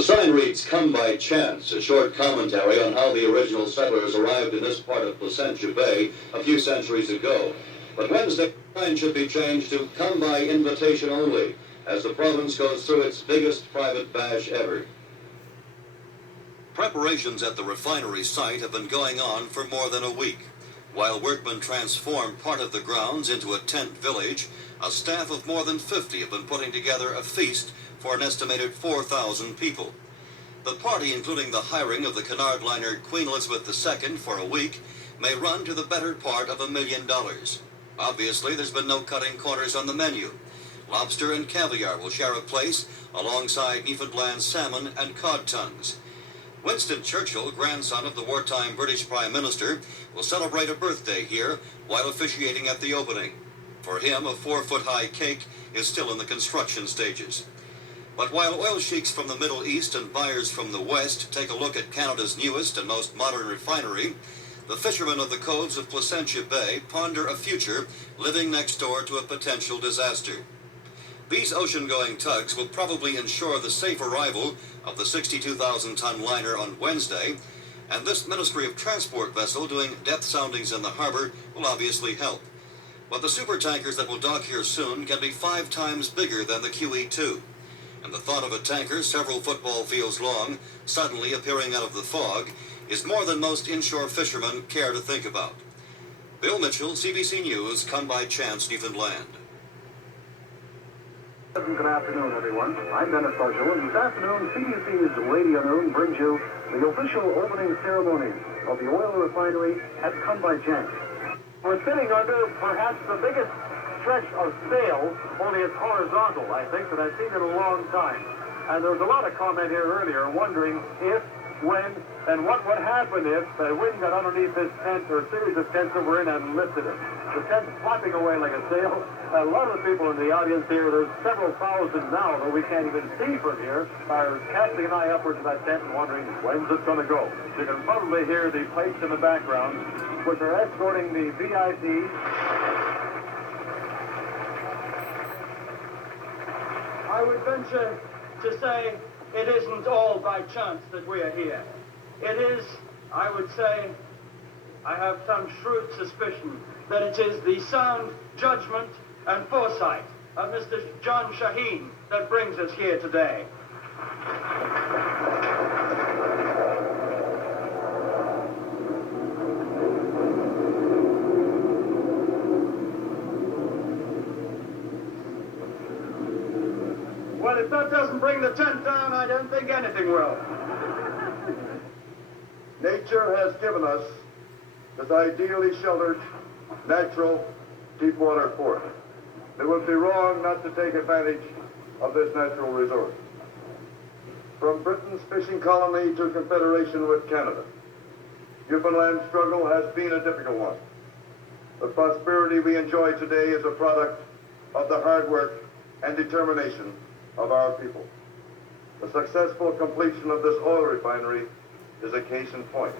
The sign reads, "Come by chance," a short commentary on how the original settlers arrived in this part of Placentia Bay a few centuries ago. But Wednesday, the sign should be changed to "Come by invitation only," as the province goes through its biggest private bash ever. Preparations at the refinery site have been going on for more than a week. While workmen transform part of the grounds into a tent village, a staff of more than 50 have been putting together a feast for an estimated 4,000 people. The party, including the hiring of the canard liner Queen Elizabeth II for a week, may run to the better part of $1 million. Obviously, there's been no cutting corners on the menu. Lobster and caviar will share a place alongside Newfoundland salmon and cod tongues. Winston Churchill, grandson of the wartime British Prime Minister, will celebrate a birthday here while officiating at the opening. For him, a 4-foot-high cake is still in the construction stages. But while oil sheiks from the Middle East and buyers from the West take a look at Canada's newest and most modern refinery, the fishermen of the coves of Placentia Bay ponder a future living next door to a potential disaster. These ocean-going tugs will probably ensure the safe arrival of the 62,000-ton liner on Wednesday, and this Ministry of Transport vessel doing depth soundings in the harbor will obviously help. But the supertankers that will dock here soon can be 5 times bigger than the QE2. And the thought of a tanker several football fields long suddenly appearing out of the fog is more than most inshore fishermen care to think about. Bill Mitchell, CBC News, Come by Chance, Newfoundland. Good afternoon, everyone. I'm Dennis Marshall, and this afternoon, CBC's Radio Noon brings you the official opening ceremony of the oil refinery at Come by Chance. We're sitting under perhaps the biggest stretch of sail, only it's horizontal, I think, that I've seen in a long time. And there was a lot of comment here earlier wondering if, when, and what would happen if the wind got underneath this tent or series of tents that we're in and lifted it. The tent's flapping away like a sail. A lot of the people in the audience here, there's several thousand now that we can't even see from here, are casting an eye upwards to that tent and wondering, when's it going to go? You can probably hear the plates in the background, which are escorting the VIPs. I would venture to say it isn't all by chance that we are here. It is, I would say, I have some shrewd suspicion that it is the sound judgment and foresight of Mr. John Shaheen that brings us here today. Well, if that doesn't bring the tent down, I don't think anything will. Nature has given us this ideally sheltered, natural, deep-water port. It would be wrong not to take advantage of this natural resource. From Britain's fishing colony to confederation with Canada, Newfoundland's struggle has been a difficult one. The prosperity we enjoy today is a product of the hard work and determination of our people. The successful completion of this oil refinery is a case in point.